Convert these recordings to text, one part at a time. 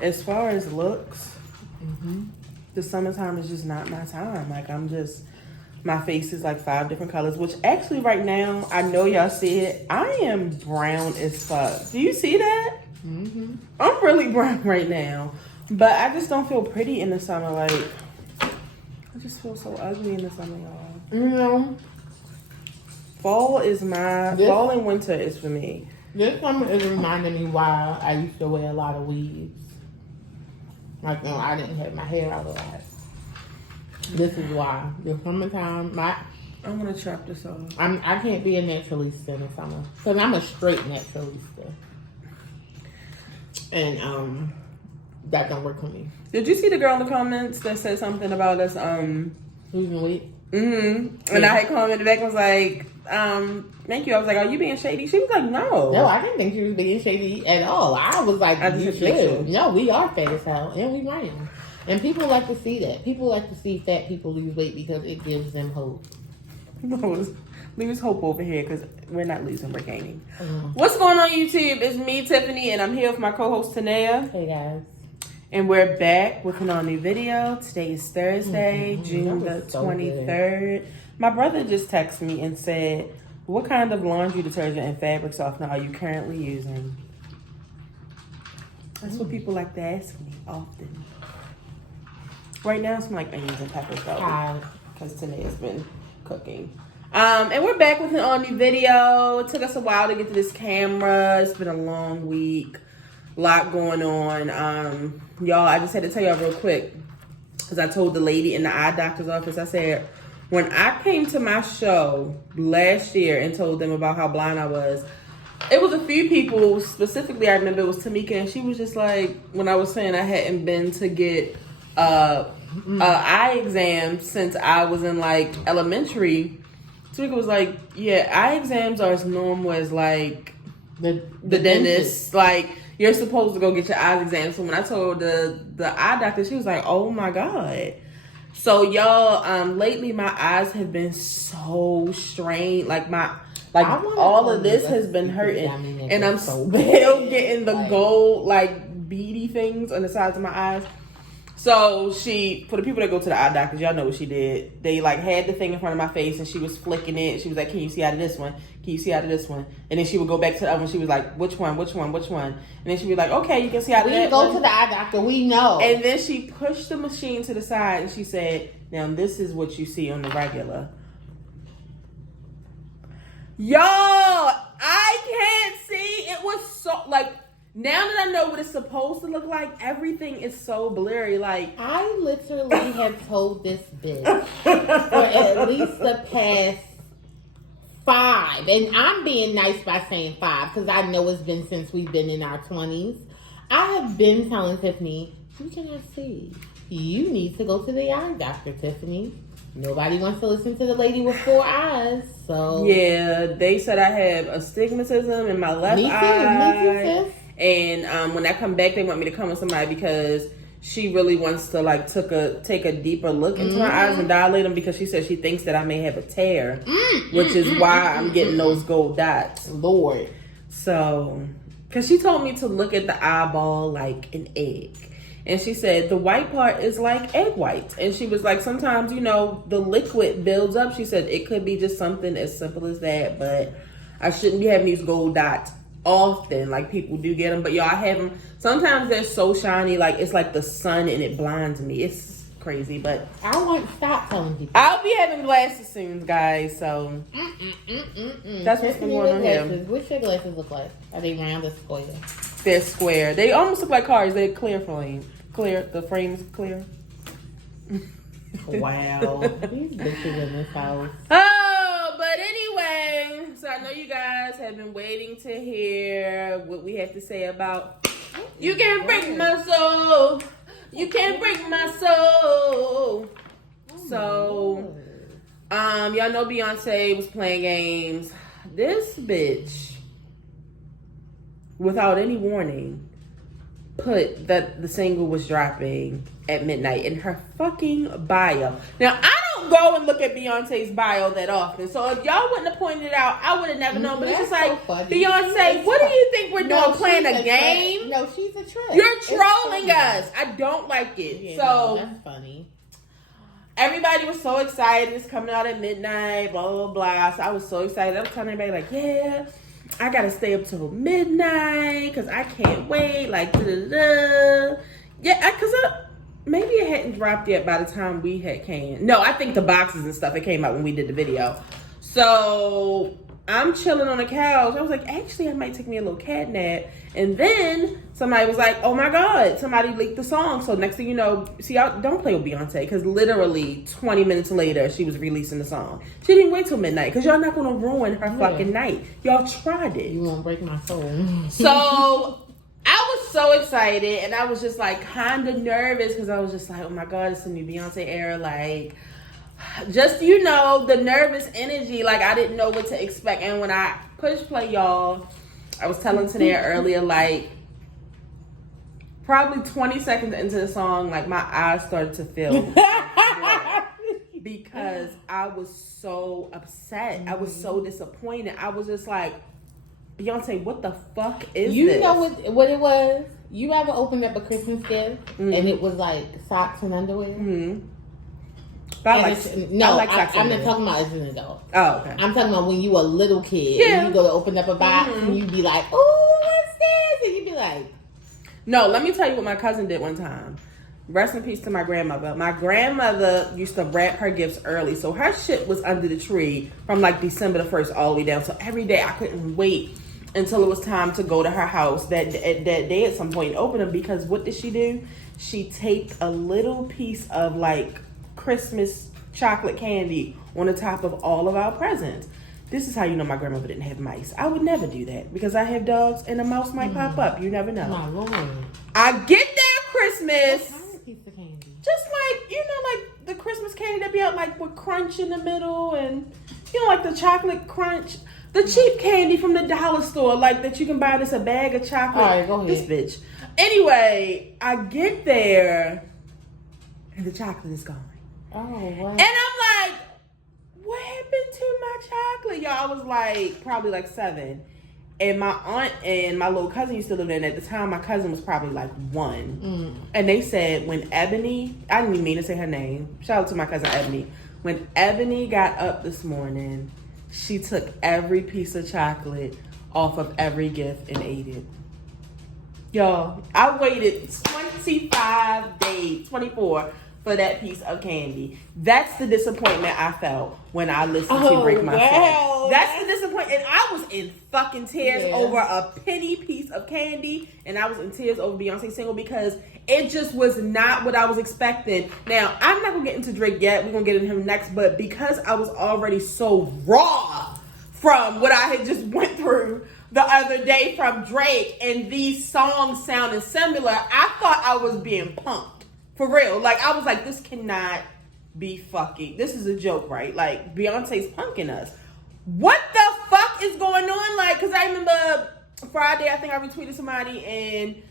as far as looks, the summertime is just not my time. Like, my face is like 5 different colors, which actually right now, I know y'all see it. I am brown as fuck. Do you see that? I'm really brown right now. But I just don't feel pretty in the summer. Like, I just feel so ugly in the summer, y'all. Fall and winter is for me. This summer is reminding me why I used to wear a lot of weaves. Like, no, I didn't have my hair out a lot. This is why. The summertime, I'm gonna chop this off. I can't be a naturalista in the summer. Because I'm a straight naturalista. And, that don't work for me. Did you see the girl in the comments that said something about us, losing weight? And I had commented back and was like, thank you. I was like, are you being shady? She was like, no. No, I didn't think she was being shady at all. I was like, you should. No, we are fat as hell. And we ran. And people like to see that. People like to see fat people lose weight because it gives them hope. Lose hope over here because we're not losing, we're gaining. What's going on, YouTube? It's me, Tiffany, and I'm here with my co-host, Tanea. Hey, guys. And we're back with a new video. Today is Thursday, June the 23rd. My brother just texted me and said, what kind of laundry detergent and fabric softener are you currently using? That's what people like to ask me often. Right now, it's like onions and peppers, though, because Tanea's been cooking. And we're back with an new video. It took us a while to get to this camera. It's been a long week. Lot going on. Y'all, I just had to tell y'all real quick, because I told the lady in the eye doctor's office, I said, when I came to my show last year and told them about how blind I was, it was a few people, specifically I remember it was Tamika, and she was just like, when I was saying I hadn't been to get eye exam since I was in like elementary, Tamika was like, yeah, eye exams are as normal as like the dentist. Like, you're supposed to go get your eyes examined. So when I told the eye doctor, she was like, oh my God. So y'all, lately my eyes have been so strained. Like all of this has been hurting. And I'm still getting the gold, like beady things on the sides of my eyes. So for the people that go to the eye doctors, y'all know what she did. They like had the thing in front of my face and she was flicking it. She was like, can you see out of this one? Can you see out of this one? And then she would go back to the other one. She was like, which one? And then she'd be like, okay, you can see out of that one. We go to the eye doctor, we know. And then she pushed the machine to the side and she said, now this is what you see on the regular. Y'all, I can't see. It was so, like, now that I know what it's supposed to look like, everything is so blurry. Like, I literally have told this bitch for at least the past 5, and I'm being nice by saying 5 because I know it's been since we've been in our 20s. I have been telling Tiffany, you cannot see. You need to go to the eye doctor, Tiffany. Nobody wants to listen to the lady with 4 eyes, so. Yeah, they said I have astigmatism in my left eye. Me too, sis. And when I come back, they want me to come with somebody because she really wants to like take a deeper look into my eyes and dilate them because she says she thinks that I may have a tear, which is why I'm getting those gold dots. Lord. So, because she told me to look at the eyeball like an egg. And she said the white part is like egg whites. And she was like, sometimes, you know, the liquid builds up. She said it could be just something as simple as that, but I shouldn't be having these gold dots often, like people do get them, but y'all have them. Sometimes they're so shiny, like it's like the sun and it blinds me. It's crazy, but I won't stop telling people. I'll be having glasses soon, guys. So that's what's been going on here. What's your glasses look like? Are they round or square? They're square. They almost look like cars. They're clear frame. Clear. The frame is clear. Wow, these bitches in this house. But anyway, so I know you guys have been waiting to hear what we have to say about You Can't Break My Soul. You Can't Break My Soul. So, y'all know Beyonce was playing games. This bitch, without any warning, put that the single was dropping at midnight in her fucking bio. Now, I don't go and look at Beyonce's bio that often. So if y'all wouldn't have pointed it out, I would have never known. But it's just like, so Beyonce, what do you think we're doing? Playing a game? No, she's a trip. You're trolling telling us. I don't like it. Yeah, so that's funny. Everybody was so excited. It's coming out at midnight, blah, blah, blah. So I was so excited. I was telling everybody, like, yeah, I got to stay up till midnight because I can't wait. Like, da-da-da. Yeah, because maybe it hadn't dropped yet by the time we had came. No, I think the boxes and stuff, it came out when we did the video. So I'm chilling on the couch. I was like, actually, I might take me a little cat nap. And then somebody was like, oh my God, somebody leaked the song. So next thing you know, see, I don't play with Beyonce because literally 20 minutes later, she was releasing the song. She didn't wait till midnight because y'all not going to ruin her fucking night. Y'all tried it. You won't break my soul. So I was so excited and I was just like kind of nervous because I was just like, oh my God, it's a new Beyonce era. Like, just, you know, the nervous energy. Like, I didn't know what to expect. And when I push play, y'all, I was telling Tanair earlier, like, probably 20 seconds into the song, like, my eyes started to fill because I was so upset. I was so disappointed. I was just like, Beyonce, what the fuck is this? You know what it was? You ever opened up a Christmas gift and it was like socks and underwear? Mm-hmm. I'm not talking about as an adult. Oh, okay. I'm talking about when you were a little kid and you go to open up a box and you'd be like, oh, what's this? And you'd be like... No, let me tell you what my cousin did one time. Rest in peace to my grandmother. My grandmother used to wrap her gifts early. So her shit was under the tree from like December the 1st all the way down. So every day I couldn't wait until it was time to go to her house that day at some point and open them. Because what did she do? She taped a little piece of like Christmas chocolate candy on the top of all of our presents. This is how you know my grandmother didn't have mice. I would never do that because I have dogs and a mouse might pop up. You never know. My Lord. I get there Christmas. What kind of piece of candy? Just like, you know, like the Christmas candy that be out like with crunch in the middle and, you know, like the chocolate crunch. The cheap candy from the dollar store, like that you can buy this a bag of chocolate. All right, go ahead. This bitch. Anyway, I get there and the chocolate is gone. Oh, wow. And I'm like, what happened to my chocolate? Y'all, I was like, probably like 7. And my aunt and my little cousin used to live there. And at the time, my cousin was probably like 1. And they said when Ebony, I didn't even mean to say her name. Shout out to my cousin Ebony. When Ebony got up this morning, she took every piece of chocolate off of every gift and ate it. Y'all, I waited 25 days, 24 for that piece of candy. That's the disappointment I felt when I listened to Break My Soul. That's the disappointment. And I was in fucking tears over a penny piece of candy. And I was in tears over Beyonce's single because it just was not what I was expecting. Now, I'm not going to get into Drake yet. We're going to get into him next. But because I was already so raw from what I had just went through the other day from Drake and these songs sounding similar, I thought I was being punked. For real. Like, I was like, this cannot be fucking... This is a joke, right? Like, Beyonce's punking us. What the fuck is going on? Like, because I remember Friday, I think I retweeted somebody and...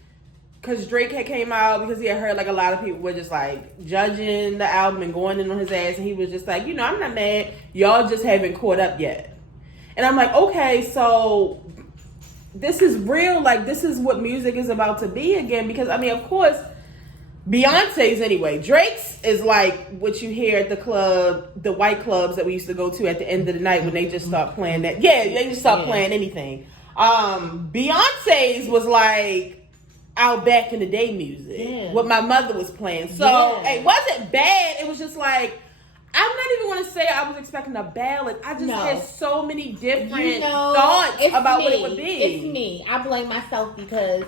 Because Drake had came out because he had heard, like, a lot of people were just, like, judging the album and going in on his ass. And he was just like, you know, I'm not mad. Y'all just haven't caught up yet. And I'm like, okay, so... This is real. Like, this is what music is about to be again. Because, I mean, of course... Beyonce's anyway. Drake's is like what you hear at the club, the white clubs that we used to go to at the end of the night when they just start playing that. Yeah, they just start playing anything. Beyonce's was like out back in the day music. What my mother was playing. So it wasn't bad. It was just like, I'm not even going to say I was expecting a ballad. I just had so many different thoughts about what it would be. It's me. I blame myself because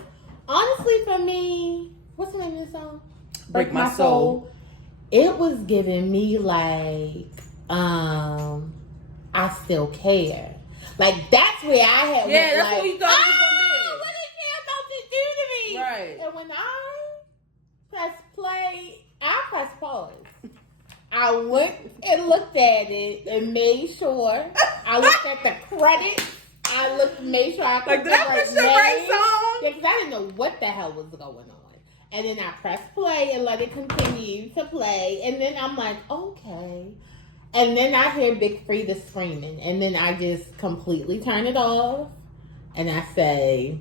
honestly for me, what's the name of the song? Break My Soul. It was giving me like, I still care. Like that's where I had. Yeah, that's like, what you thought it was gonna be. What is he about to do to me? Right. And when I pressed play, I pressed pause. I went and looked at it and made sure. I looked at the credits. Made sure I like, did I push the right song? Yeah, because I didn't know what the hell was going on. And then I pressed play and let it continue to play. And then I'm like, okay. And then I hear Big Frida screaming. And then I just completely turn it off. And I say,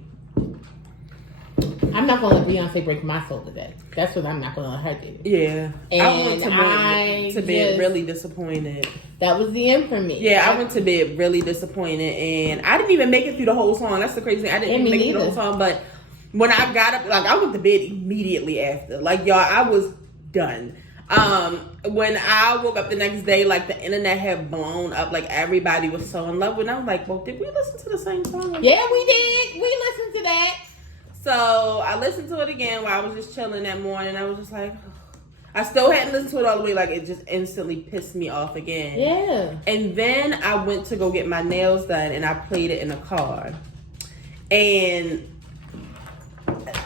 I'm not gonna let Beyonce break my soul today. That's what I'm not gonna let her do. Yeah. And I went to bed really disappointed. That was the end for me. Yeah, I went to bed really disappointed, and I didn't even make it through the whole song. That's the crazy thing. I didn't even make it through the whole song, but when I got up, like, I went to bed immediately after. Like, y'all, I was done. When I woke up the next day, like, the internet had blown up. Like, everybody was so in love with it. And I was like, well, did we listen to the same song? Yeah, we did. We listened to that. So I listened to it again while I was just chilling that morning. I was just like, I still hadn't listened to it all the way. Like, it just instantly pissed me off again. Yeah. And then I went to go get my nails done, and I played it in the car. And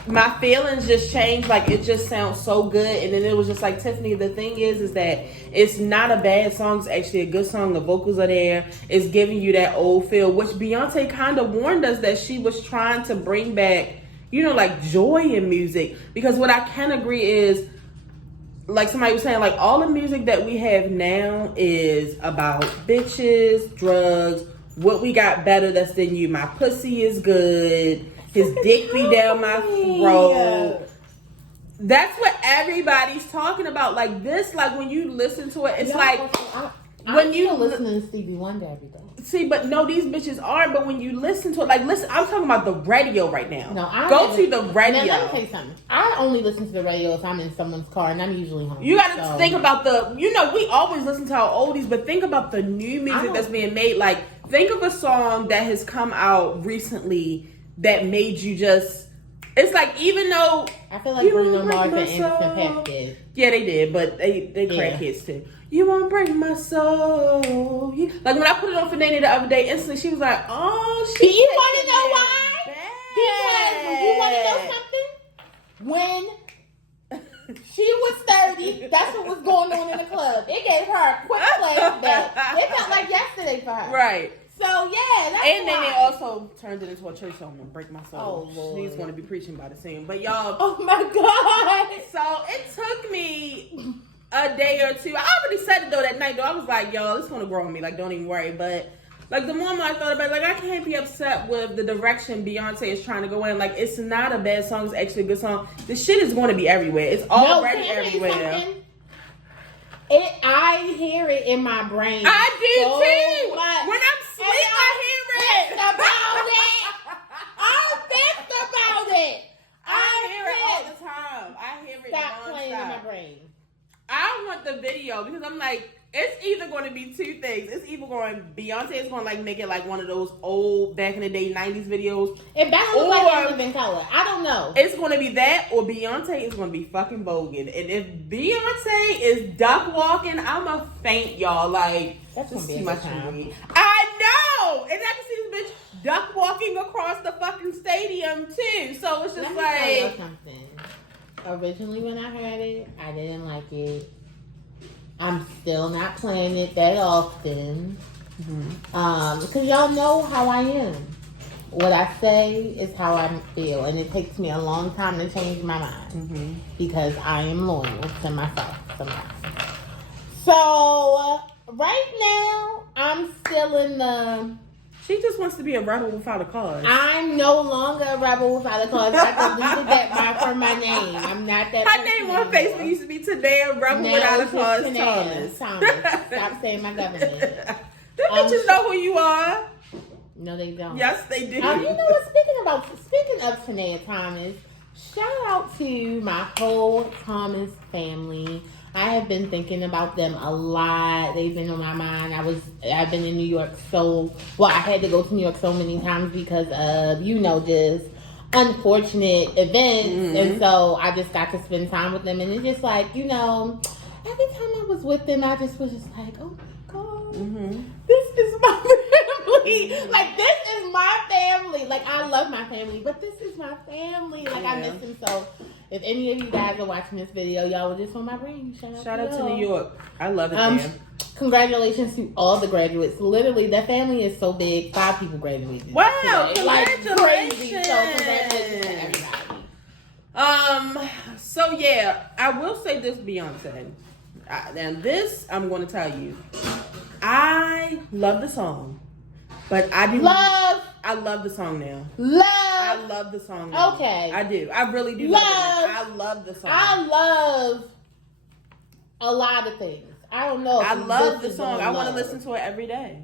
my feelings just changed. Like, it just sounds so good. And then it was just like, Tiffany, the thing is that it's not a bad song. It's actually a good song. The vocals are there. It's giving you that old feel, which Beyonce kind of warned us that she was trying to bring back, you know, like, joy in music. Because what I can agree is, like somebody was saying, like, all the music that we have now is about bitches, drugs, what we got better that's than you. My pussy is good. His dick be down my throat. That's what everybody's talking about. Like, this, like, when you listen to it, it's when you listening to Stevie Wonder every day. See, but no, these bitches aren't. But when you listen to it, like, listen, I'm talking about the radio right now. No, go to the radio. Now, let me tell you something. I only listen to the radio if I'm in someone's car, and I'm usually home. You got to think about we always listen to our oldies, but think about the new music that's being made. Like, think of a song that has come out recently that made you just. It's like, even though I feel like Bruno Mars and Anderson .Paak did. Yeah, they did, but they crackheads too. You won't break my soul. Like, when I put it on for Nene the other day, instantly she was like, "Oh, she." Do you want to know why? Because you want to know something? When she was 30, that's what was going on in the club. It gave her a quick flashback. It felt like yesterday for her. Right. So yeah, that's and why. then they also turned it into a church song and break my soul. Oh, Lord. She's going to be preaching by the same. But y'all, oh my God. So it took me a day or two. I already said it though that night though. I was like, yo, it's going to grow on me. Like, don't even worry. But like, the more I thought about it, like, I can't be upset with the direction Beyonce is trying to go in. Like, it's not a bad song. It's actually a good song. The shit is going to be everywhere. It's already everywhere. I hear it in my brain. I do so too. Much. When I'm asleep, I hear it. About it. I'm pissed about it. I hear it all the time. I hear it. Stop playing in my brain. I want the video because I'm like, it's either going to be two things. It's either Beyonce is going to like make it like one of those old back in the day 90s videos. It better look like I Live in Color. I don't know. It's going to be that, or Beyonce is going to be fucking voguing. And if Beyonce is duck walking, I'm a faint, y'all. Like, that's just too much time. I know, and I can see this bitch duck walking across the fucking stadium too. So it's just Let me tell you something. Originally, when I heard it, I didn't like it. I'm still not playing it that often. Because y'all know how I am. What I say is how I feel. And it takes me a long time to change my mind. Because I am loyal to myself sometimes. So, right now, I'm still in the... She just wants to be a rebel without a cause. I'm no longer a rebel without a cause. I deleted that from my name. I'm not that. Her name on Facebook used to be Today a Rebel Without a Cause. Thomas. Stop saying my government. Them bitches know who you are. No, they don't. Yes, they do. You know what? Speaking of Tanea Thomas, shout out to my whole Thomas family. I have been thinking about them a lot. They've been on my mind. I've been in New York I had to go to New York so many times because of, just unfortunate events. And so I just got to spend time with them. And it's just like, every time I was with them, I just was just like, oh my God, this is my family. Like, this is my family. Like, I love my family, but this is my family. Like, I miss them so. If any of you guys are watching this video, y'all were just on my brain. Shout out to New York. I love it, man. Congratulations to all the graduates. Literally, that family is so big. 5 people graduated. Wow, today. congratulations. Like, crazy. So, congratulations to everybody. So, yeah, I will say this, Beyonce. And this, I'm going to tell you. I love the song. But I love the song now. Love. I love the song. Now. Okay. I do. I really do love it. I love the song. I love a lot of things. I don't know. I love the song. I want to listen to it every day.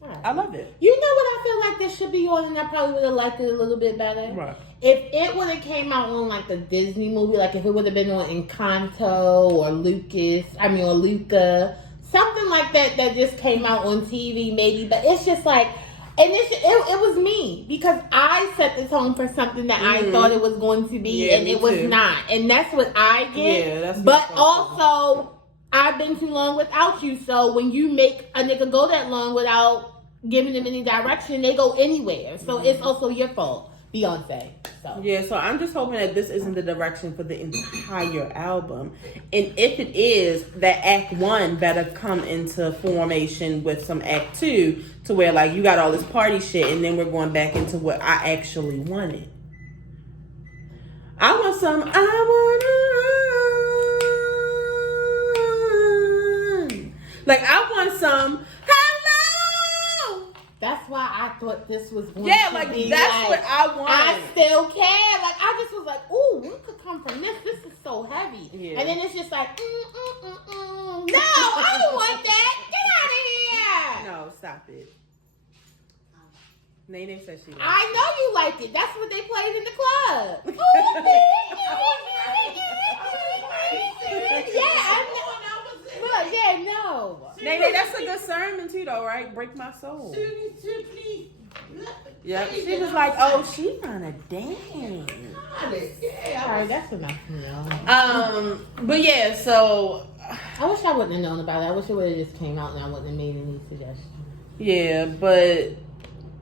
Right. I love it. You know what I feel like this should be on, and I probably would have liked it a little bit better? Right. If it would have came out on like a Disney movie, like if it would have been on Encanto or Luca, something like that just came out on TV maybe, but it's just like, and it was me, because I set the tone for something that I thought it was going to be, and it was not. And that's what I get. Yeah, that's but also, I've been too long without you, so when you make a nigga go that long without giving them any direction, they go anywhere. So it's also your fault, Beyonce. So. Yeah, so I'm just hoping that this isn't the direction for the entire album. And if it is, that Act 1 better come into formation with some Act 2 to where, like, you got all this party shit and then we're going back into what I actually wanted. I want some, like, I want some, hello! That's why I thought this was going to like, be that's like, what I wanted. I still care. Like, I just was like, ooh, what could come from this? This is so heavy. Yeah. And then it's just like, No, I don't want that. Get out of here. No, stop it. Nene said she liked I know you like it. That's what they played in the club. Yeah, no. Nene, that's a good sermon too, though, right? Break my soul. Yep. She was like, "Oh, she wanna dance." All right, that's enough. But yeah, so I wish I wouldn't have known about it. I wish it would have just came out and I wouldn't have made any suggestions. Yeah, but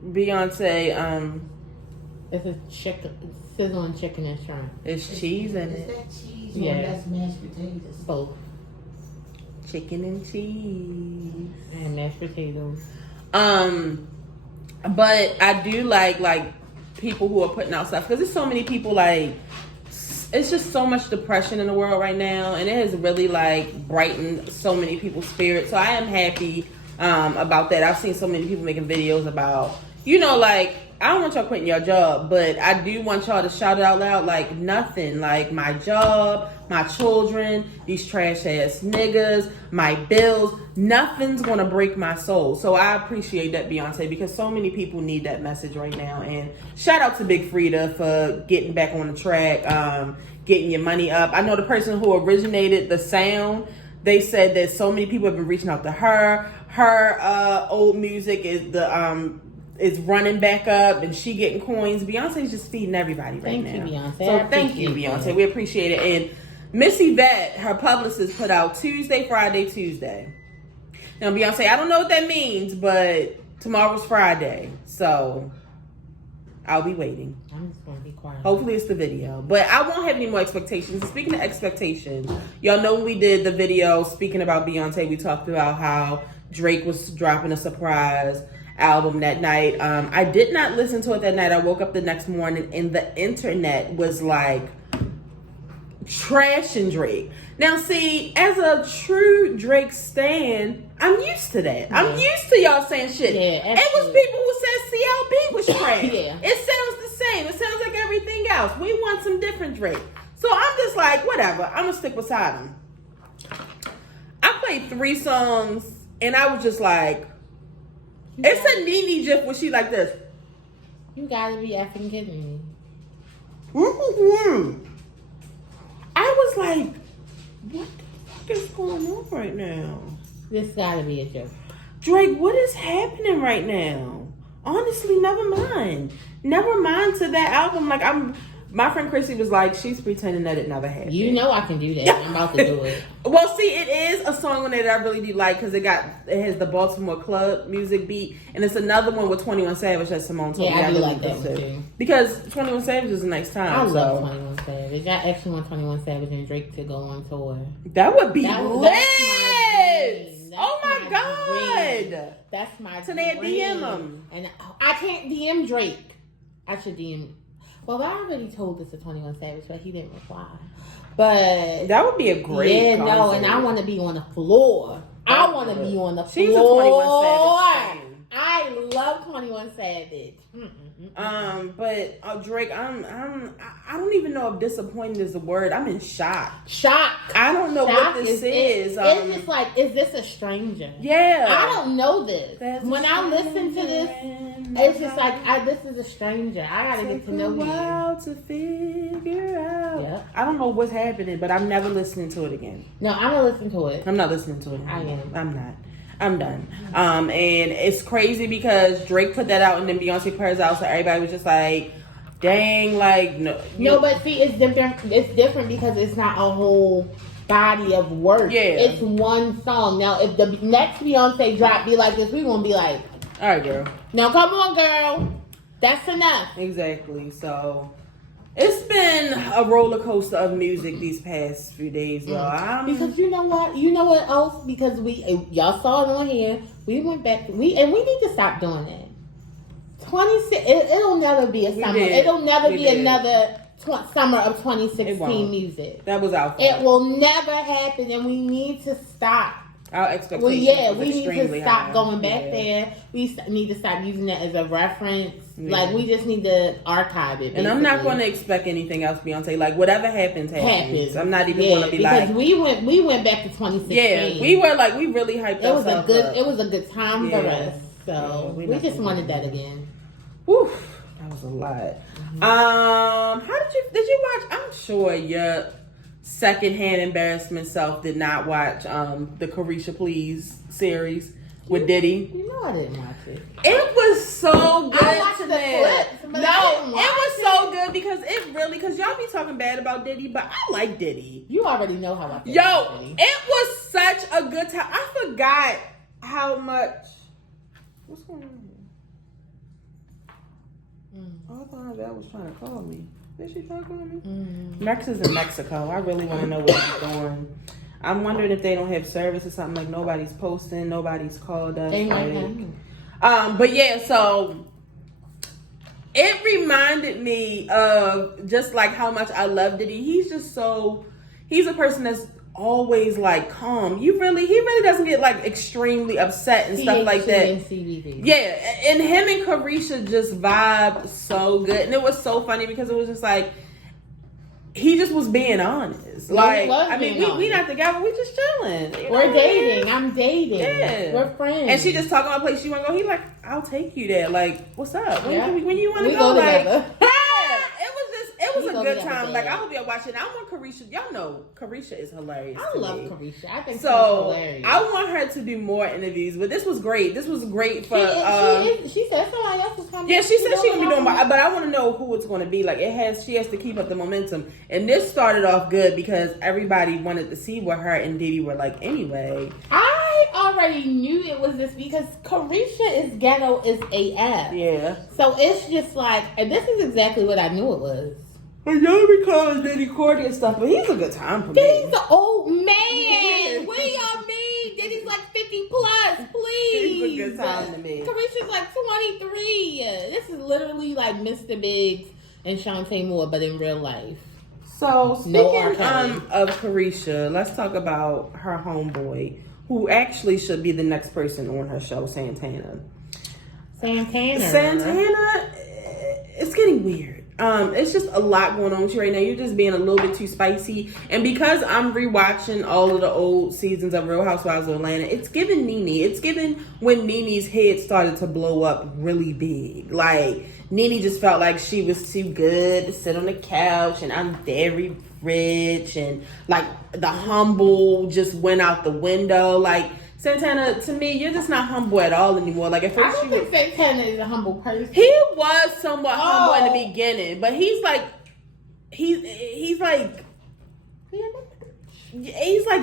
Beyonce, it's a sizzling chicken and shrimp. It's cheese in it. Is that cheese? Yeah, That's mashed potatoes. Both. Chicken and cheese and mashed potatoes. But I do like people who are putting out stuff, because there's so many people, like, it's just so much depression in the world right now, and it has really like brightened so many people's spirits. So I am happy about that. I've seen so many people making videos about, like, I don't want y'all quitting your job, but I do want y'all to shout it out loud, like, nothing, like, my job, my children, these trash ass niggas, my bills, nothing's gonna break my soul. So I appreciate that, Beyonce, because so many people need that message right now. And shout out to Big Frida for getting back on the track, getting your money up. I know the person who originated the sound, they said that so many people have been reaching out to her. Her old music is running back up, and she getting coins. Beyonce's just feeding everybody right now. Thank you, Beyonce. So thank you, Beyonce. We appreciate it. And Miss Yvette, her publicist, put out Tuesday, Friday, Tuesday. Now, Beyonce, I don't know what that means, but tomorrow's Friday, so I'll be waiting. I'm just gonna be quiet. Hopefully it's the video, but I won't have any more expectations. Speaking of expectations, y'all know when we did the video speaking about Beyonce, we talked about how Drake was dropping a surprise album that night. I did not listen to it that night. I woke up the next morning and the internet was like trashing Drake. Now, see, as a true Drake stan, I'm used to that. Yeah. I'm used to y'all saying shit. Yeah, it was people who said CLB was trash. Yeah. It sounds the same. It sounds like everything else. We want some different Drake. So I'm just like, whatever. I'm going to stick beside him. I played 3 songs and I was just like, it's a Nene gif where she like this. You gotta be effing kidding me. I was like, what the fuck is going on right now? This gotta be a joke. Drake, what is happening right now? Honestly, Nevermind. Nevermind to that album. Like, my friend Chrissy was like, she's pretending that it never happened. You know I can do that. I'm about to do it. Well, see, it is a song on there that I really do like, because it has the Baltimore club music beat, and it's another one with 21 Savage that Simone told me. Yeah, I do like that one too. Because 21 Savage is a nice time. I love 21 Savage. I actually want 21 Savage and Drake to go on tour. That would be lit. Oh my God. That's my so they DM him. And I can't DM Drake. I should DM. Well, I already told this to 21 Savage, but he didn't reply. But that would be a great concert. no, and I want to be on the floor. I want to be on the floor. She's a 21 Savage fan. I love 21 Savage. But Drake, I don't even know if disappointed is the word. I'm in shock. I don't know what this is. It's just like, is this a stranger? Yeah. I don't know this. When I listen to this, it's just like, this is a stranger. I gotta get to know you. Take a while to figure out. Yep. I don't know what's happening, but I'm never listening to it again. No, I'm gonna listen to it. I'm not listening to it. I am. I'm not. I'm done. And it's crazy because Drake put that out and then Beyonce put hers out, so everybody was just like, dang, like, no. No, but see, it's different. It's different because it's not a whole body of work. Yeah. It's one song. Now, if the next Beyonce drop be like this, we gonna be like, all right, girl. Now, come on, girl. That's enough. Exactly. So, it's been a roller coaster of music these past few days, y'all. Because you know what? You know what else? Because y'all saw it on here. We went back. We need to stop doing that. 26. It'll never be a summer. It'll never be another summer of 2016 music. That was our fault. It will never happen, and we need to stop. Our expectations. Well, yeah, we need to stop going back there. We need to stop using that as a reference. Yeah. Like, we just need to archive it. Basically. And I'm not going to expect anything else, Beyonce. Like, whatever happens. I'm not even going to be because we went back to 2016. Yeah, we were like, we really hyped ourselves up. It was a good time for us. So we just wanted that again. Whew, that was a lot. How did you watch? I'm sure your secondhand embarrassment self did not watch the Carisha Please series with Diddy. You know I didn't watch it. It was so good. I watched the clips, but it was so good because y'all be talking bad about Diddy, but I like Diddy. You already know how I feel. Yo, it was such a good time. I forgot how much. What's going on here? Oh, I thought that was trying to call me. Did she try to call me? Max is in Mexico. I really want to know what she's doing. I'm wondering if they don't have service or something. Like, nobody's posting, nobody's called us. But yeah, so it reminded me of just like how much I love Diddy. He's a person that's always like calm. He really doesn't get like extremely upset and stuff like that. Yeah, and him and Carisha just vibe so good, and it was so funny because it was just like he just was being honest. Like, I mean, we not together, we just chilling. We're dating. I'm dating. Yeah, we're friends. And she just talking about a place she want to go. He like, I'll take you there. Like, what's up? When you want to go? Like, together. It was a good time. Like, I hope y'all watching. I want Carisha. Y'all know Carisha is hilarious. I love Carisha. I think so. She's hilarious. I want her to do more interviews, but this was great. This was great for. She said somebody else was coming. Yeah, she said she gonna be doing, but I want to know who it's going to be. Like, she has to keep up the momentum, and this started off good because everybody wanted to see what her and Diddy were like. Anyway, I already knew it was this because Carisha is ghetto as AF. Yeah. So it's just like, and this is exactly what I knew it was. I know we call him Diddy corny and stuff, but he's a good time for me. Diddy's an old man. What do y'all mean? Diddy's like 50 plus, please. He's a good time to me. Carisha's like 23. This is literally like Mr. Biggs and Shantae Moore, but in real life. So, speaking of Carisha, let's talk about her homeboy, who actually should be the next person on her show, Santana. Santana, it's getting weird. It's just a lot going on with you right now. You're just being a little bit too spicy. And because I'm rewatching all of the old seasons of Real Housewives of Atlanta, it's giving Nene. It's giving when Nene's head started to blow up really big. Like, Nene just felt like she was too good to sit on the couch and I'm very rich. And, like, the humble just went out the window. Like, Santana, to me, you're just not humble at all anymore. Like, at first I don't think Santana is a humble person. He was somewhat humble in the beginning, but he's like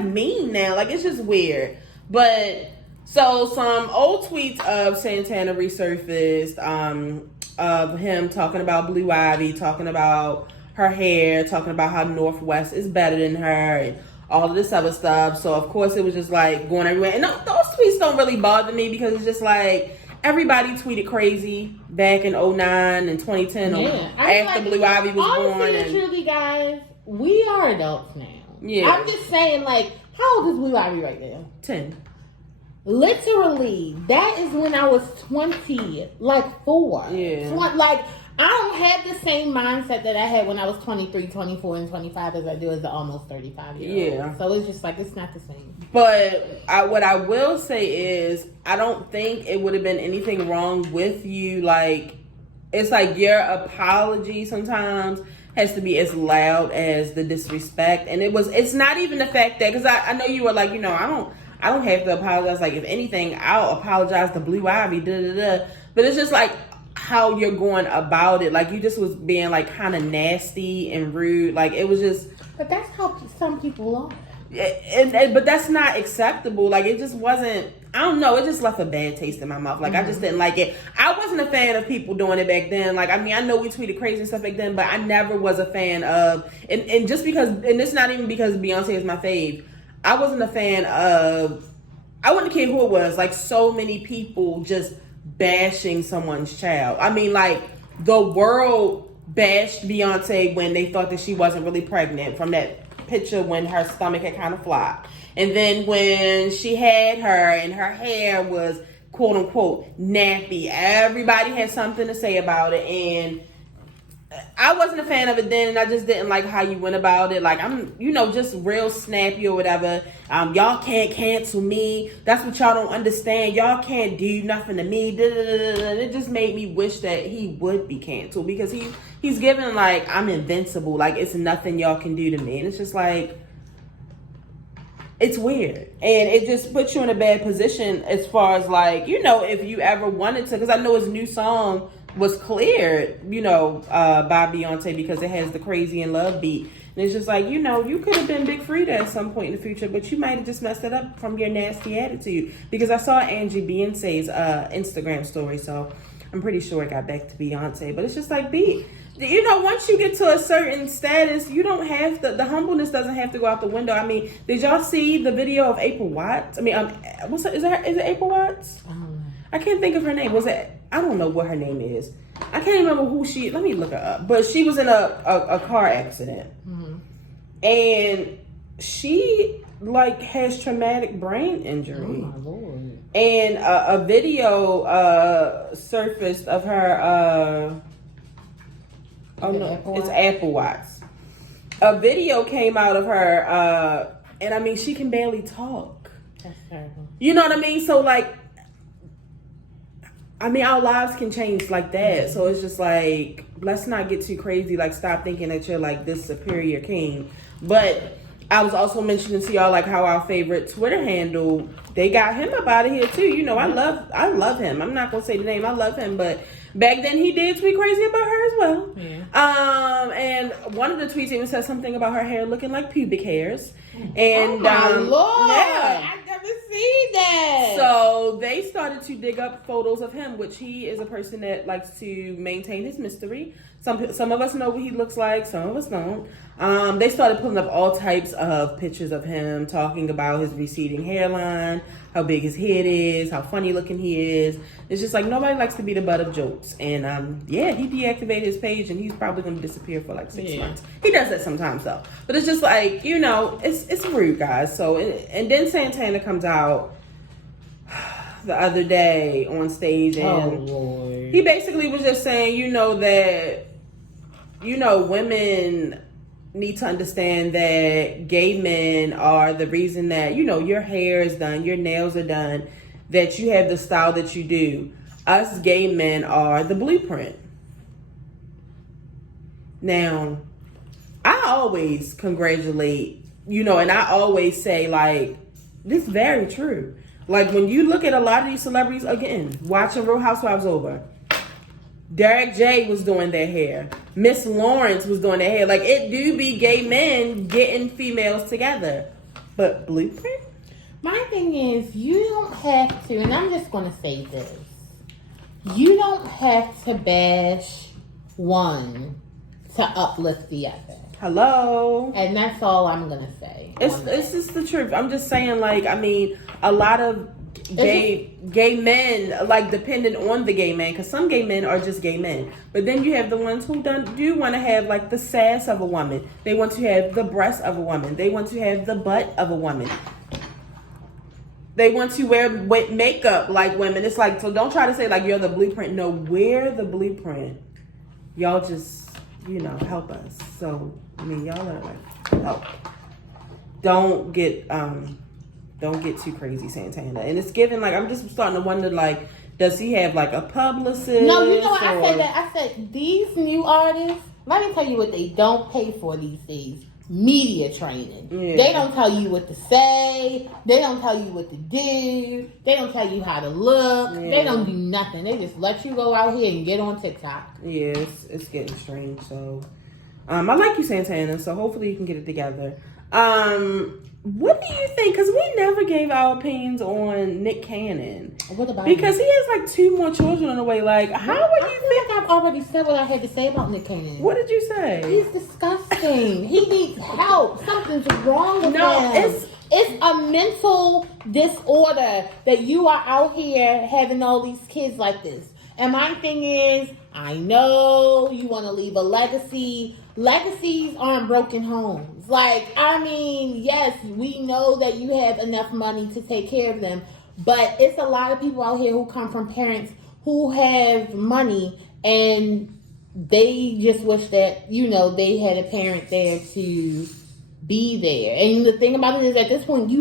mean now. Like, it's just weird. But so some old tweets of Santana resurfaced of him talking about Blue Ivy, talking about her hair, talking about how Northwest is better than her, and all of this other stuff. So, of course, it was just, like, going everywhere. And those tweets don't really bother me because it's just, like, everybody tweeted crazy back in 2009 and 2010 after Blue Ivy was born. Honestly, truly, guys, we are adults now. Yeah. I'm just saying, like, how old is Blue Ivy right now? 10. Literally, that is when I was 20, like 4. Yeah. Like, I don't have the same mindset that I had when I was 23, 24, and 25 as I do as an almost 35-year-old. Yeah. So it's just like, it's not the same. But what I will say is, I don't think it would have been anything wrong with you. Like, it's like your apology sometimes has to be as loud as the disrespect. And it's not even the fact that, because I know you were like, I don't have to apologize. Like, if anything, I'll apologize to Blue Ivy, But it's just like how you're going about it. Like, you just was being like kind of nasty and rude. Like, it was just. But that's how some people are. But that's not acceptable. Like, it just wasn't. I don't know. It just left a bad taste in my mouth. Like, I just didn't like it. I wasn't a fan of people doing it back then. Like, I mean, I know we tweeted crazy and stuff back then, but I never was a fan of. And just because, and it's not even because Beyonce is my fave. I wasn't a fan of. I wouldn't care who it was. Like, so many people just bashing someone's child. I mean, like, the world bashed Beyonce when they thought that she wasn't really pregnant from that picture when her stomach had kind of flopped. And then when she had her and her hair was quote unquote nappy, everybody had something to say about it. And I wasn't a fan of it then, and I just didn't like how you went about it. Like, I'm, just real snappy or whatever. Y'all can't cancel me. That's what y'all don't understand. Y'all can't do nothing to me. And it just made me wish that he would be canceled, because he's given like, I'm invincible. Like, it's nothing y'all can do to me. And it's just like, it's weird. And it just puts you in a bad position as far as like, if you ever wanted to, because I know his new song was cleared, by Beyonce because it has the Crazy in Love beat. And it's just like, you could have been Big Frida at some point in the future, but you might have just messed it up from your nasty attitude. Because I saw Angie Beyonce's Instagram story, so I'm pretty sure it got back to Beyonce. But it's just like, once you get to a certain status, you don't have the humbleness doesn't have to go out the window. I mean, did y'all see the video of April Watts? I mean, is it April Watts? I don't know. I can't think of her name. I don't know what her name is. I can't remember who let me look her up. But she was in a car accident. Mm-hmm. And she like has traumatic brain injury. Oh my Lord. And a video surfaced of her it's Apple Watts. A video came out of her and I mean, she can barely talk. That's terrible. You know what I mean? So like, I mean, our lives can change like that. So it's just like, let's not get too crazy. Like, stop thinking that you're like this superior king. But I was also mentioning to y'all like how our favorite Twitter handle, they got him up out of here too. I love him. I'm not gonna say the name. I love him, but back then he did tweet crazy about her as well. Yeah. And one of the tweets even said something about her hair looking like pubic hairs. And oh my Lord, yeah. I've never seen that. So they started to dig up photos of him, which he is a person that likes to maintain his mystery. Some of us know what he looks like, some of us don't. They started pulling up all types of pictures of him, talking about his receding hairline, how big his head is, how funny looking he is. It's just like, nobody likes to be the butt of jokes. And he deactivated his page, and he's probably going to disappear for like 6 months. He does that sometimes though. But it's just like, it's rude, guys. So, and then Santana comes out the other day on stage, and he basically was just saying, that women need to understand that gay men are the reason that, your hair is done, your nails are done, that you have the style that you do. Us gay men are the blueprint. Now, I always congratulate, and I always say, like, this is very true. Like, when you look at a lot of these celebrities, again, watching Real Housewives over, Derek J was doing their hair. Miss Lawrence was doing their hair. Like, it do be gay men getting females together. But blueprint? My thing is, you don't have to, and I'm just going to say this. You don't have to bash one to uplift the other. Hello? And that's all I'm going to say. It's just the truth. I'm just saying, like, I mean, a lot of gay men, like, dependent on the gay man, because some gay men are just gay men, but then you have the ones who do want to have like the sass of a woman. They want to have the breast of a woman. They want to have the butt of a woman. They want to wear makeup like women. It's like, so don't try to say like you're the blueprint. No, we're the blueprint. y'all just, help us. So, I mean, y'all are like, help. Don't get too crazy, Santana. And it's given, like, I'm just starting to wonder, like, does he have, like, a publicist? No, you know what? I said that. I said, these new artists, let me tell you what they don't pay for these days. Media training. Yeah. They don't tell you what to say. They don't tell you what to do. They don't tell you how to look. Yeah. They don't do nothing. They just let you go out here and get on TikTok. Yeah, it's getting strange. So, I like you, Santana. So hopefully you can get it together. What do you think? Because we never gave our opinions on Nick Cannon. What about because him? He has like 2 more children on the way. Like, how would you think? I've already said what I had to say about Nick Cannon. What did you say? He's disgusting. He needs help. Something's wrong with him. It's a mental disorder that you are out here having all these kids like this. And my thing is, I know you want to leave a legacy. Legacies aren't broken homes. Like, I mean, yes, we know that you have enough money to take care of them. But it's a lot of people out here who come from parents who have money and they just wish that, they had a parent there to be there. And the thing about it is, at this point,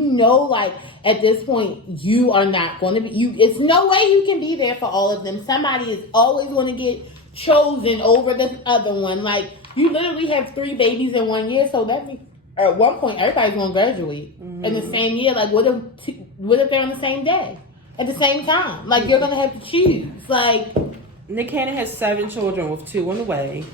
at this point, you are not going to be, it's no way you can be there for all of them. Somebody is always going to get chosen over the other one. Like, you literally have 3 babies in 1 year, so that at one point, everybody's going to graduate in the same year. Like, what if they're on the same day? At the same time? Like, you're going to have to choose. Like, Nick Cannon has 7 children with 2 on the way.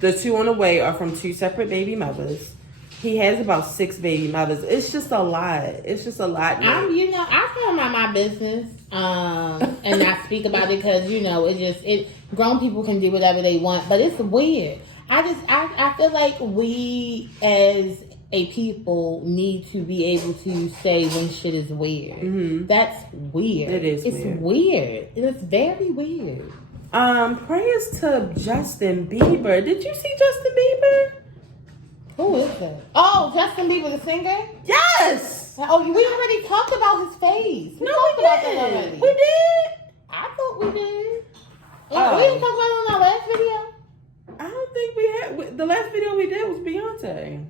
The 2 on the way are from 2 separate baby mothers. He has about 6 baby mothers. It's just a lot. It's just a lot. I tell him my business and not speak about it because, grown people can do whatever they want. But it's weird. I feel like we as a people need to be able to say when shit is weird. Mm-hmm. That's weird. It's weird. It's very weird. Prayers to Justin Bieber. Did you see Justin Bieber? Who is that? Oh, Justin Bieber, the singer? Yes! Oh, we already talked about his face. We did. We did? I thought we did. We didn't talk about it on our last video? I don't think we had. The last video we did was Beyonce.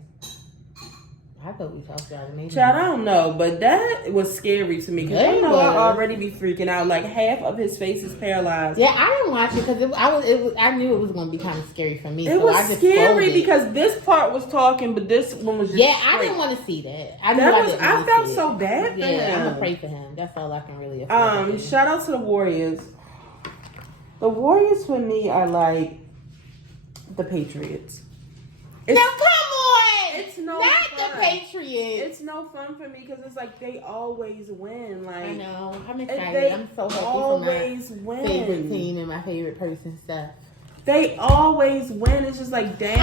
I thought we talked about it. Maybe. Child, I don't know, but that was scary to me because I already be freaking out. Like half of his face is paralyzed. Yeah, I didn't watch it because I knew it was going to be kind of scary for me. It was scary because this part was talking, but this one was just I didn't want to see that. I felt so bad for him. I'm gonna pray for him. That's all I can really afford. Shout out to the Warriors. The Warriors for me are like the Patriots. Now come on! It's no not fun. The Patriots. It's no fun for me because it's like they always win. Like I know. I'm excited. I'm so happy always for my win. favorite team and my favorite person stuff. They always win. It's just like damn.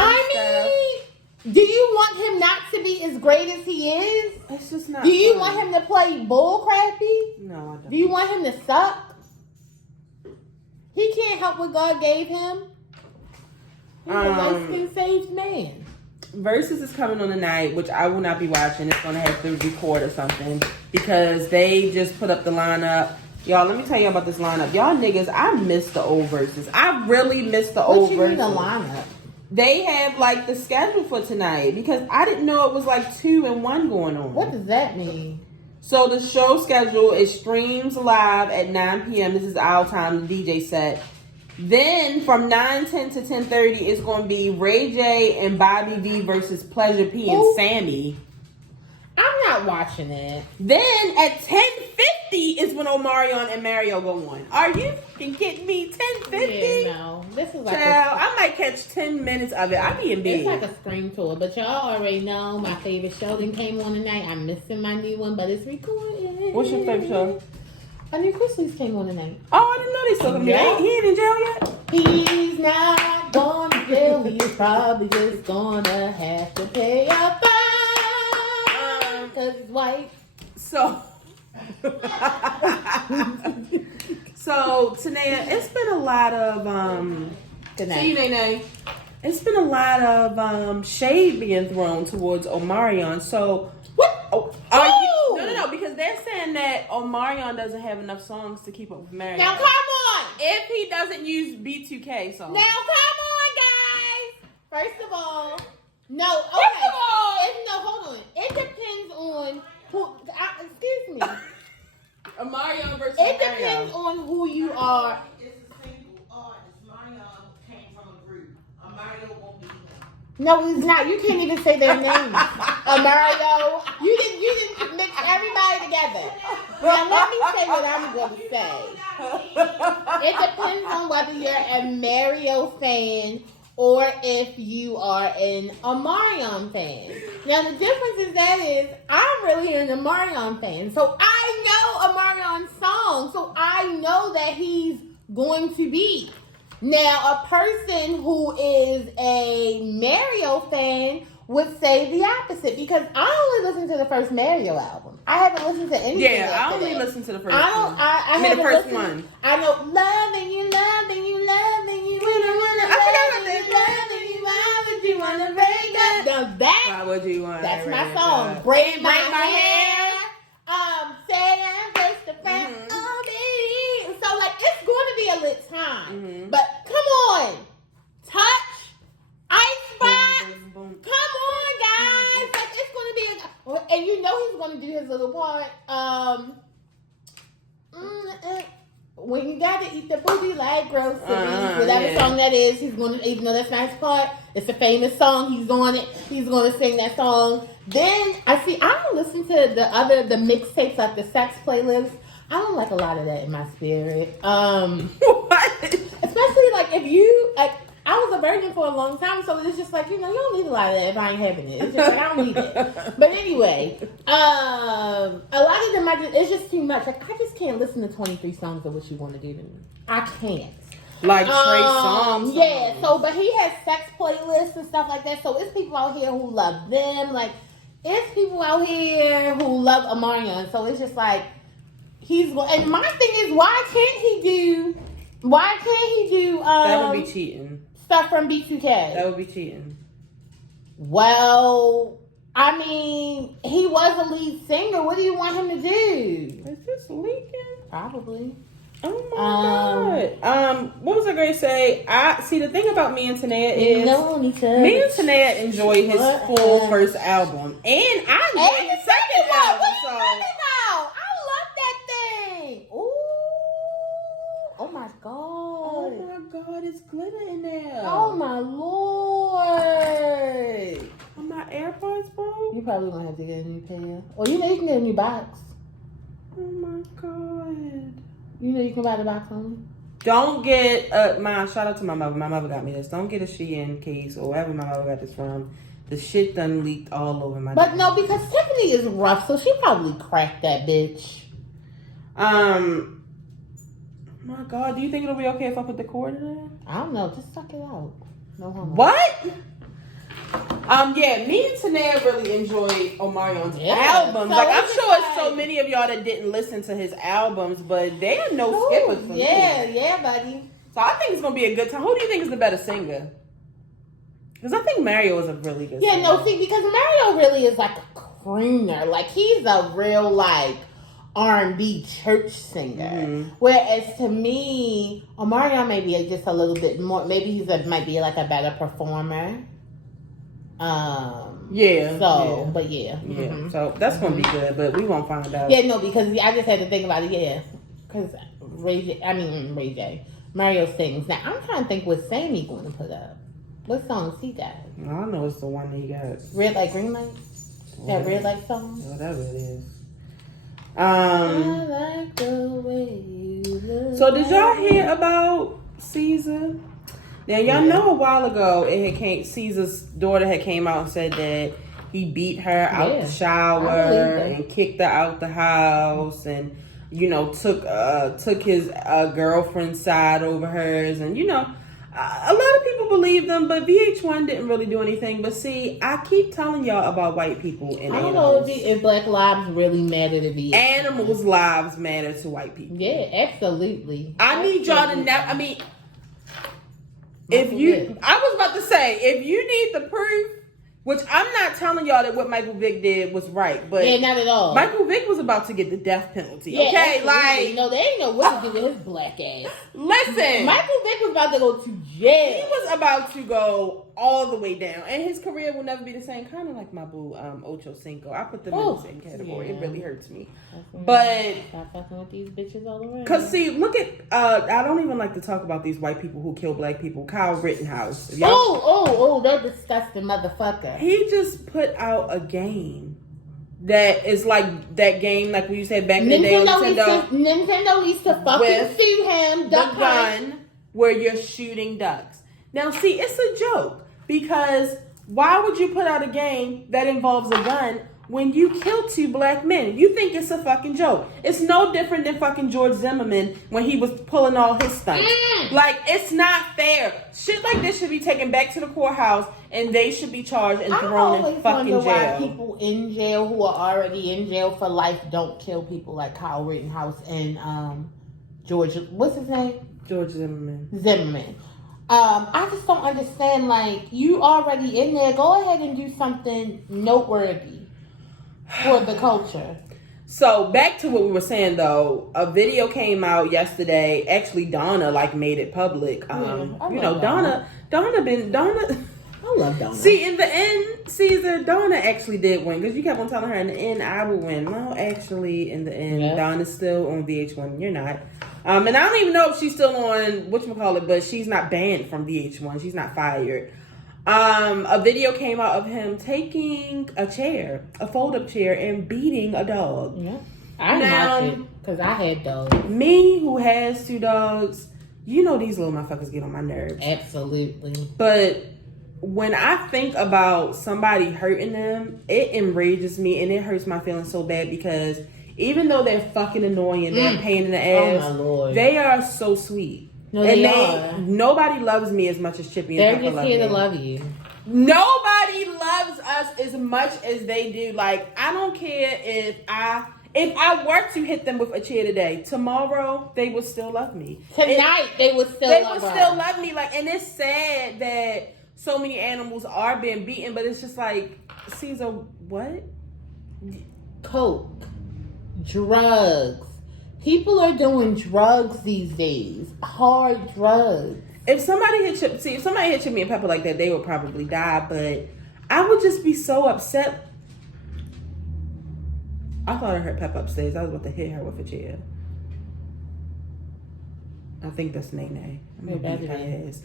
Do you want him not to be as great as he is? It's just not. Do you want him to play bull crappy? No, I don't. Do you want him to suck? He can't help what God gave him. He's a light-skinned saved man. Versus is coming on tonight, which I will not be watching. It's going to have to record or something because they just put up the lineup. Y'all, let me tell you about this lineup. Y'all niggas, I miss the old Versus. I really miss the old Versus. What you mean the lineup? They have like the schedule for tonight because I didn't know it was like 2 and 1 going on. What does that mean? So the show schedule is streams live at 9 p.m. This is our time, the DJ set. Then from 9:10 to 10:30, it's going to be Ray J and Bobby V versus Pleasure P and Sammy. I'm not watching it. Then at 10:50 is when Omarion and Mario go on. Are you fucking kidding me? 10:50? Yeah, no. This is like I might catch 10 minutes of it. I'll be in bed. It's like a scream tour. But y'all already know my favorite show that came on tonight. I'm missing my new one, but it's recorded. What's your favorite show? I knew Chrisley's came on tonight. Oh, I didn't know they still coming. Yeah. He ain't in jail yet? He's not going to jail. He's probably just gonna have to pay a fine because he's white. So Tanea, it's been a lot of Good night. See you, Nene. It's been a lot of shade being thrown towards Omarion. So what? Are you? No, because they're saying that Omarion doesn't have enough songs to keep up with Mario. Now come on! If he doesn't use B2K songs. Now come First of all, no. Okay. First of all, Hold on. It depends on who. Excuse me. Mario versus It depends on who you are. It's a single artist. Mario came from a group. Mario won't be him. No, he's not. You can't even say their names. Mario, you didn't mix everybody together. Now let me say what I'm going to say. It depends on whether you're a Mario fan or if you are a Omarion fan. Now the difference is I'm really an Omarion fan, so I know Omarion's song, so I know that he's going to be. Now, a person who is a Mario fan would say the opposite because I only listened to the first Mario album. I haven't listened to anything. Yeah, I only listened to the first one. I mean, the first one. I know loving you. Why would you wanna break up? Now Why would you want? that's my song. Break my hair. Say I'm just a friend. Oh, baby. So like, it's going to be a lit time. But come on, touch, Icebox. Come on, guys. Like, it's going to be and you know he's going to do his little part. When you gotta eat the booty like groceries, whatever song that is, he's gonna, even though that's not his part, it's a famous song, he's on it, he's gonna sing that song. Then I don't listen to the mixtapes, like the sex playlist. I don't like a lot of that in my spirit. What? Especially like if you like, I was a virgin for a long time, so it's just like, you don't need a lot of that if I ain't having it. It's just like, I don't need it. But anyway, a lot of them, it's just too much. Like, I just can't listen to 23 songs of What You Want to Do to Me. I can't. Like Trey Songz. Yeah, so, but he has sex playlists and stuff like that, so it's people out here who love them. Like, it's people out here who love Omarion, so it's just like, and my thing is, why can't he do that would be cheating. Stuff from B2K? That would be cheating. Well, I mean, he was a lead singer. What do you want him to do? Is this leaking? Probably. Oh my god. What was I going to say? The thing about me and Tanea is me and Tanea enjoy his full first album, and I enjoy his second album. What are you talking about? I love that thing. Ooh. Oh my god. Oh my god, it's glitter in there. Oh my lord. Are my AirPods broke? You probably gonna have to get a new pair. Or you can get a new box. Oh my god. You can buy the box on me. Don't get shout out to my mother. My mother got me this. Don't get a Shein case or wherever my mother got this from. The shit done leaked all over my But no, because Tiffany is rough, so she probably cracked that bitch. My god, do you think it'll be okay if I put the cord in there? I don't know, just suck it out. No homo. What? Yeah, me and Tanea really enjoy Omarion's albums. So like, I'm sure it's so many of y'all that didn't listen to his albums, but they are no skippers for me. Yeah, buddy. So I think it's gonna be a good time. Who do you think is the better singer? Because I think Mario is a really good singer. Yeah, no, see, because Mario really is like a crooner. Like, he's a real, like, R&B church singer. Whereas to me, Omarion may be just a little bit more, maybe might be like a better performer. But yeah. So that's gonna be good, but we won't find out. Yeah, no, because I just had to think about it. Yeah, because Ray J, Mario sings. Now I'm trying to think what Sammy going to put up. What songs he got? I don't know. It's the one that he got. Red Light, Green Light. That Red Light song. Whatever it is. I like the way you look. So did y'all hear about Caesar? Now y'all know a while ago Caesar's daughter had came out and said that he beat her out the shower and kicked her out the house and took his girlfriend's side over hers, and a lot of people believe them, but VH1 didn't really do anything. But see, I keep telling y'all about white people and I don't animals. know if black lives really matter to VH1. Animals' lives matter to white people. Yeah, absolutely. I need y'all to never. I mean, I was about to say, if you need the proof, which I'm not telling y'all that what Michael Vick did was right, but yeah, not at all. Michael Vick was about to get the death penalty. Yeah, okay, they ain't know what to do with his black ass. Listen, Michael Vick was about to go to jail. He was about to go all the way down, and his career will never be the same. Kind of like my boo, Ocho Cinco. I put them in the same category. It really hurts me. But stop fucking with these bitches all around. Cause see, look at I don't even like to talk about these white people who kill black people. Kyle Rittenhouse. That disgusting motherfucker. He just put out a game that is like that game, like we said back in the day on Nintendo. Nintendo used to fucking shoot him. The gun where you're shooting ducks. Now, see, it's a joke because why would you put out a game that involves a gun when you kill 2 black men? You think it's a fucking joke. It's no different than fucking George Zimmerman when he was pulling all his stunts. Like, it's not fair. Shit like this should be taken back to the courthouse and they should be charged and thrown in fucking jail. Why people in jail who are already in jail for life don't kill people like Kyle Rittenhouse and George, what's his name? George Zimmerman. I just don't understand, like, you already in there, go ahead and do something noteworthy for the culture. So back to what we were saying though, a video came out yesterday. Actually, Donna made it public. Donna. I love Donna. See, in the end, Caesar, Donna actually did win because you kept on telling her in the end I will win. No, actually, in the end, Donna's still on VH1. You're not. And I don't even know if she's still on whatchamacallit, but she's not banned from VH1. She's not fired. A video came out of him taking a fold-up chair, and beating a dog. Yeah. I watched it because I had dogs. Me, who has 2 dogs, these little motherfuckers get on my nerves. Absolutely. But when I think about somebody hurting them, it enrages me and it hurts my feelings so bad because even though they're fucking annoying, they're a pain in the ass, oh my Lord, they are so sweet. No, they are. Nobody loves me as much as Chippy and Pepper love me. They're just here to love you. Nobody loves us as much as they do. Like, I don't care if I were to hit them with a chair today, tomorrow they would still love me. Tonight they would still love me. Like, and it's sad that so many animals are being beaten, but it's just like, Caesar, what? Coke, drugs. People are doing drugs these days. Hard drugs. If somebody hit Chippy and Pepper like that, they would probably die. But I would just be so upset. I thought I heard Pepper upstairs. I was about to hit her with a chair. I think that's Nene. I'm gonna beat her ass.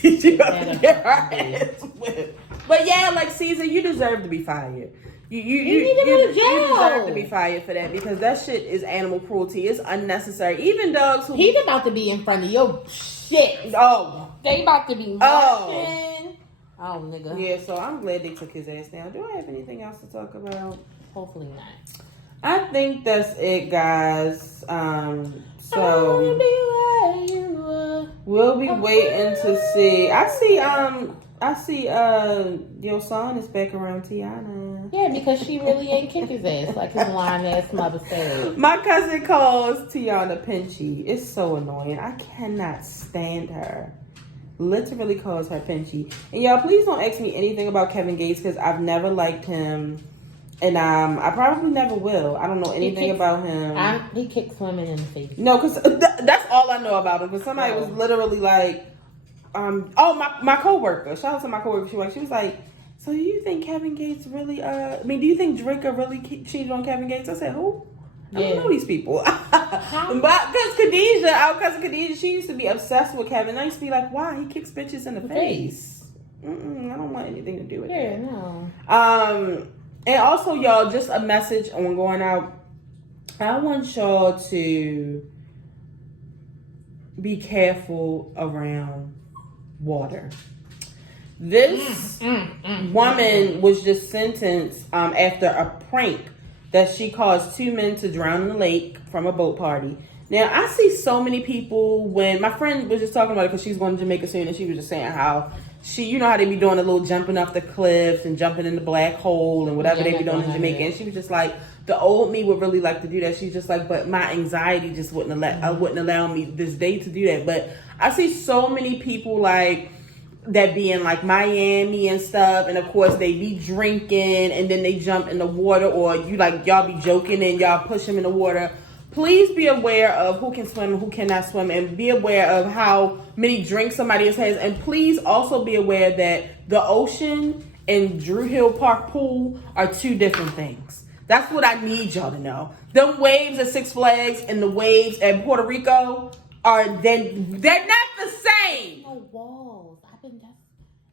She about to get her ass whipped. But yeah, like Caesar, you deserve to be fired. You need to go to jail. You deserve to be fired for that because that shit is animal cruelty. It's unnecessary. Even dogs who... He's about to be in front of your shit. Oh. They about to be marching. Oh, nigga. Yeah, so I'm glad they took his ass down. Do I have anything else to talk about? Hopefully not. I think that's it, guys. So we'll be waiting to see. I see your son is back around Tiana. Yeah, because she really ain't kick his ass like his lying ass mother said. My cousin calls Tiana Pinchy. It's so annoying. I cannot stand her. Literally calls her Pinchy. And y'all, please don't ask me anything about Kevin Gates because I've never liked him. And I probably never will. I don't know anything about him. He kicks women in the face. No, because that's all I know about him. Because somebody was literally like, my coworker. Shout out to my coworker. She was like, so do you think Kevin Gates really? Do you think Drake really cheated on Kevin Gates? I said, who? I don't know these people. But because Khadijah, our cousin Khadijah, she used to be obsessed with Kevin. I used to be like, why? He kicks bitches in the face. I don't want anything to do with that. Yeah, no. And also, y'all, just a message on going out. I want y'all to be careful around water. This woman was just sentenced after a prank that she caused 2 men to drown in the lake from a boat party. Now, I see so many people when my friend was just talking about it because she's going to Jamaica soon, and she was just saying how you know how they be doing a little jumping off the cliffs and jumping in the black hole and whatever they be doing in Jamaica. And she was just like, the old me would really like to do that. She's just like, but my anxiety just wouldn't allow me this day to do that. But I see so many people like that be in like Miami and stuff, and of course they be drinking and then they jump in the water, or y'all be joking and y'all push them in the water. please be aware of who can swim and who cannot swim, and be aware of how many drinks somebody has. And please also be aware that the ocean and Drew Hill Park pool are two different things. That's what I need y'all to know. The waves at Six Flags and the waves at Puerto Rico they're not the same. No walls.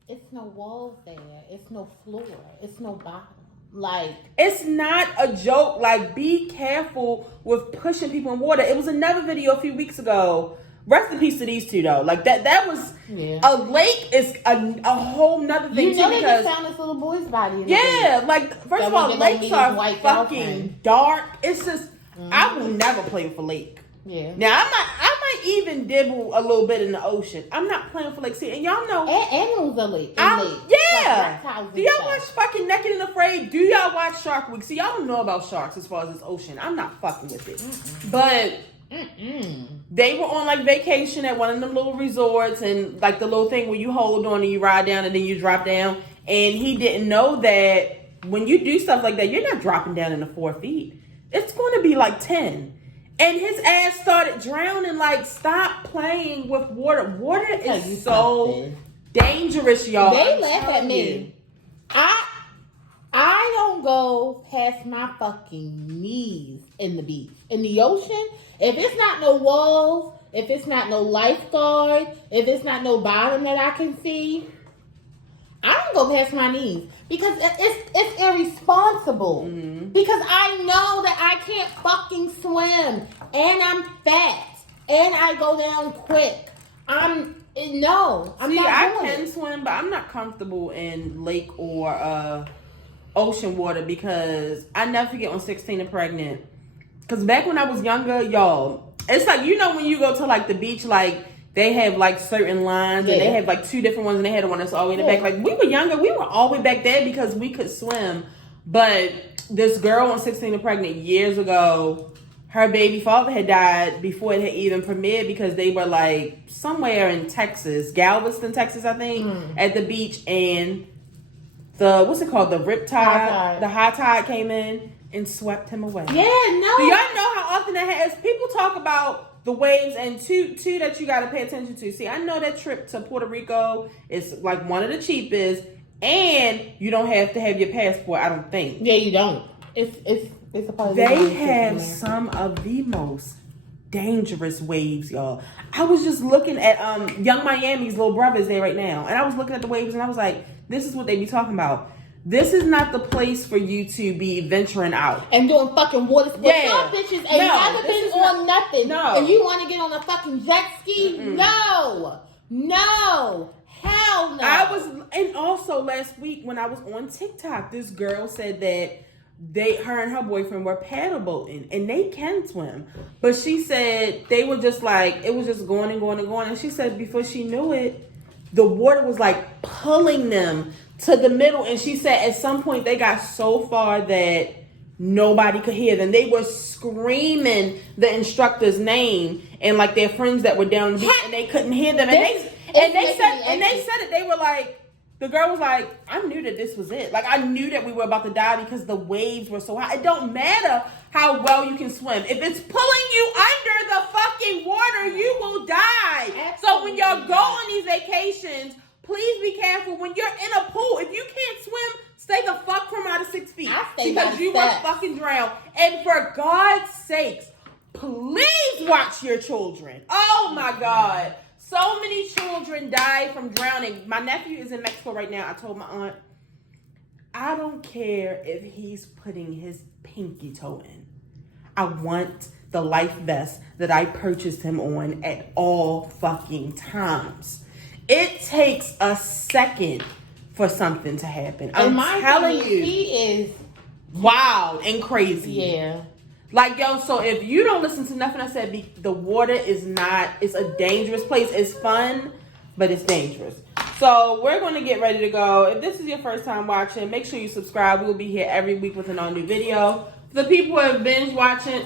It's no walls there. It's no floor. It's no bottom. Like, it's not a joke. Like, be careful with pushing people in water. It was another video a few weeks ago. Rest in peace to these two though. Like that was a lake is a whole nother thing you know too, they because just found this little boy's body. Like first of all, lakes are fucking girlfriend. dark. It's just I will never play with a lake. Yeah. Now I might even dibble a little bit in the ocean. I'm not playing for lakes here, and y'all know animals are lake. Yeah. Like do y'all watch fucking Naked and Afraid? Do y'all watch Shark Week? See, y'all don't know about sharks as far as this ocean. I'm not fucking with it. But they were on like vacation at one of them little resorts, and like the little thing where you hold on and you ride down and then you drop down. And he didn't know that when you do stuff like that, you're not dropping down into 4 feet. It's going to be like 10. And his ass started drowning. Like, stop playing with water. Water is so dangerous, y'all. They laugh at me. I don't go past my fucking knees in the beach. In the ocean, if it's not no walls, if it's not no lifeguard, if it's not no bottom that I can see, I don't go past my knees. Because it's irresponsible. Mm-hmm. Because I know that I can't fucking swim. And I'm fat. And I go down quick. I'm not I can swim, but I'm not comfortable in lake or ocean water because I never forget on 16 and pregnant. Because back when I was younger, y'all, it's like, you know when you go to like the beach, like they have like certain lines and they have like 2 different ones and they had the one that's all the way in the back. Like we were younger, we were all the way back there because we could swim. But this girl on 16 and pregnant years ago, her baby father had died before it had even premiered because they were like somewhere in Texas, Galveston, Texas, I think, at the beach, and the high tide came in and swept him away. Yeah, no. Do y'all know how often that has? People talk about the waves, and two that you got to pay attention to. See, I know that trip to Puerto Rico is like one of the cheapest, and you don't have to have your passport, I don't think. Yeah, you don't. It's supposed they have some of the most dangerous waves, y'all. I was just looking at Young Miami's little brother's there right now, and I was looking at the waves, and I was like, this is what they be talking about. This is not the place for you to be venturing out and doing fucking water sports. Yeah. Y'all bitches ain't never been on nothing. No. And you want to get on a fucking jet ski? No, hell no. And also last week when I was on TikTok, this girl said that her and her boyfriend were paddle boating and they can swim, but she said they were just like, it was just going and going and going, and she said before she knew it, the water was like pulling them to the middle, and she said at some point they got so far that nobody could hear them. They were screaming the instructor's name and like their friends that were down the beach, and they couldn't hear them. And they said it. They were like, the girl was like, I knew that this was it. Like I knew that we were about to die because the waves were so high. It don't matter how well you can swim. If it's pulling you under the fucking water, you will die. Absolutely. So when y'all go on these vacations, please be careful when you're in a pool. If you can't swim, stay the fuck from out of 6 feet. Because you will fucking drown. And for God's sakes, please watch your children. Oh my God. So many children die from drowning. My nephew is in Mexico right now. I told my aunt, I don't care if he's putting his pinky toe in. I want the life vest that I purchased him on at all fucking times. It takes a second for something to happen. I'm telling you. He is wild and crazy. Yeah. Like, yo, so if you don't listen to nothing I said, the water is it's a dangerous place. It's fun, but it's dangerous. So we're going to get ready to go. If this is your first time watching, make sure you subscribe. We will be here every week with an all new video. The people who have been watching,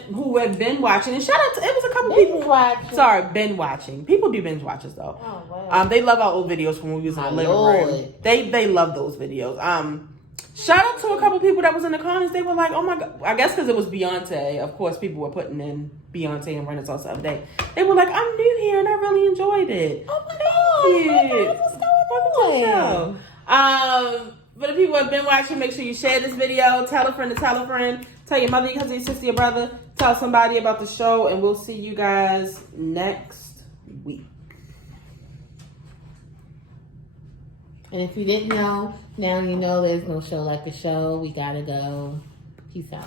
and shout out to, it was a couple people. Sorry, binge watching. People do binge watches though. Oh, wow. They love our old videos from when we was in the living room. They love those videos. Shout out to a couple people that was in the comments. They were like, "Oh my god!" I guess because it was Beyonce. Of course, people were putting in Beyonce and Renaissance the other day. They were like, "I'm new here and I really enjoyed it." Oh my Thank god! you. What's Welcome to the going on? show. For the people who have been watching, make sure you share this video. Tell a friend to tell a friend. Tell your mother, your cousin, your sister, your brother. Tell somebody about the show, and we'll see you guys next week. And if you didn't know, now you know there's no show like the show. We gotta go. Peace out.